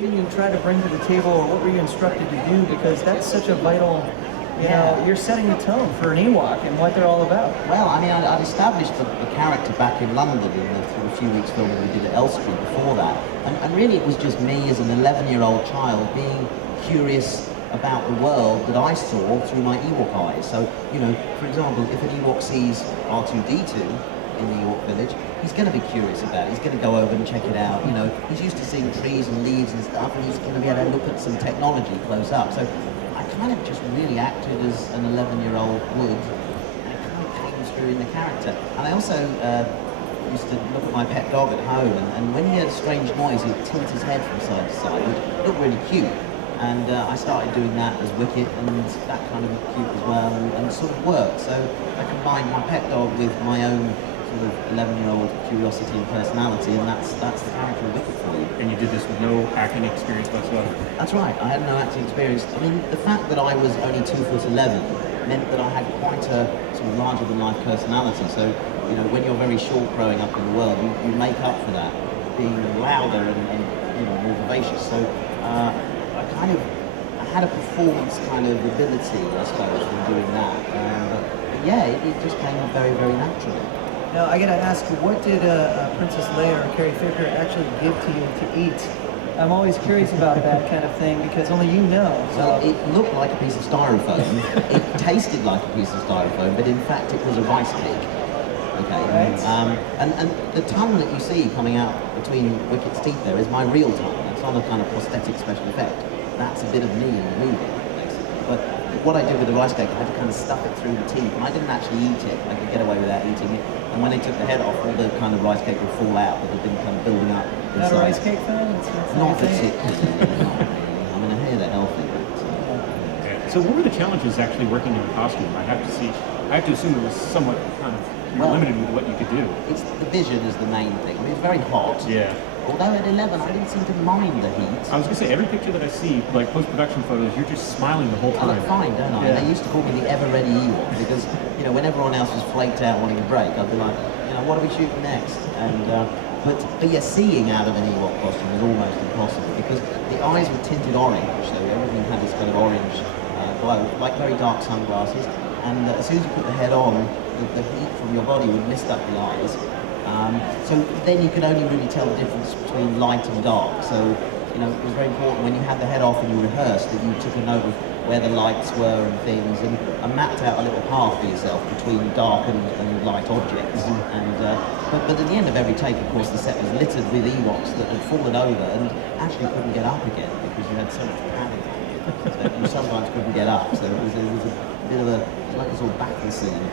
did you try to bring to the table, or what were you instructed to do? Because that's such a vital, you know, you're setting the tone for an Ewok and what they're all about. Well, I mean, I'd established the character back in London through a few weeks filming we did at Elstree before that. And really it was just me as an 11-year-old child being curious about the world that I saw through my Ewok eyes. So, you know, for example, if an Ewok sees R2-D2 in the Ewok village, he's going to be curious about it. He's going to go over and check it out. You know, he's used to seeing trees and leaves and stuff, and he's going to be able to look at some technology close up. So I kind of just really acted as an 11-year-old would, and it kind of came through in the character. And I also used to look at my pet dog at home, and when he heard a strange noise, he'd tilt his head from side to side, which looked really cute. And I started doing that as Wicket, and that kind of looked cute as well, and it sort of worked. So I combined my pet dog with my own sort of 11-year-old curiosity and personality, and that's the character of Wicket for you. And you did this with no acting experience whatsoever? That's right, I had no acting experience. I mean, the fact that I was only 2'11" meant that I had quite a sort of larger-than-life personality. So, you know, when you're very short growing up in the world, you make up for that, being louder and you know, more vivacious. So I had a performance kind of ability, I suppose, from doing that. But yeah, it just came very, very naturally. Now, I gotta ask, what did Princess Leia or Carrie Fisher actually give to you to eat? I'm always curious about that kind of thing, because only you know. So. Well, it looked like a piece of styrofoam. It tasted like a piece of styrofoam, but in fact it was a rice cake. Okay. Right. And the tongue that you see coming out between Wicket's teeth there is my real tongue. It's not a kind of prosthetic special effect. That's a bit of me in the movie, basically. But what I did with the rice cake, I had to kind of stuff it through the teeth, and I didn't actually eat it. I could get away without eating it. And when they took the head off, all the kind of rice cake would fall out that had been kind of building up inside. Not a rice cake fan? Not particularly. I mean, I hear they're healthy. But, so what were the challenges actually working in the costume? I have to assume it was somewhat kind of limited with what you could do. It's the vision is the main thing. I mean, it's very hot. Yeah. Although at 11, I didn't seem to mind the heat. I was going to say, every picture that I see, like post-production photos, you're just smiling the whole I time. look fine, don't I? Yeah. And they used to call me the ever-ready Ewok because, you know, when everyone else was flaked out wanting a break, I'd be like, you know, what are we shooting next? And but yeah, seeing out of an Ewok costume was almost impossible because the eyes were tinted orange, so everything had this kind of orange glow, like very dark sunglasses. And as soon as you put the head on, the heat from your body would mist up the eyes. So then you could only really tell the difference between light and dark. So, you know, it was very important when you had the head off and you rehearsed that you took a note of where the lights were and things, and mapped out a little path for yourself between dark and light objects. And but at the end of every take, of course, the set was littered with Ewoks that had fallen over and actually couldn't get up again because you had so much panic on you. So you sometimes couldn't get up. So it was a bit of like a sort of battle scene.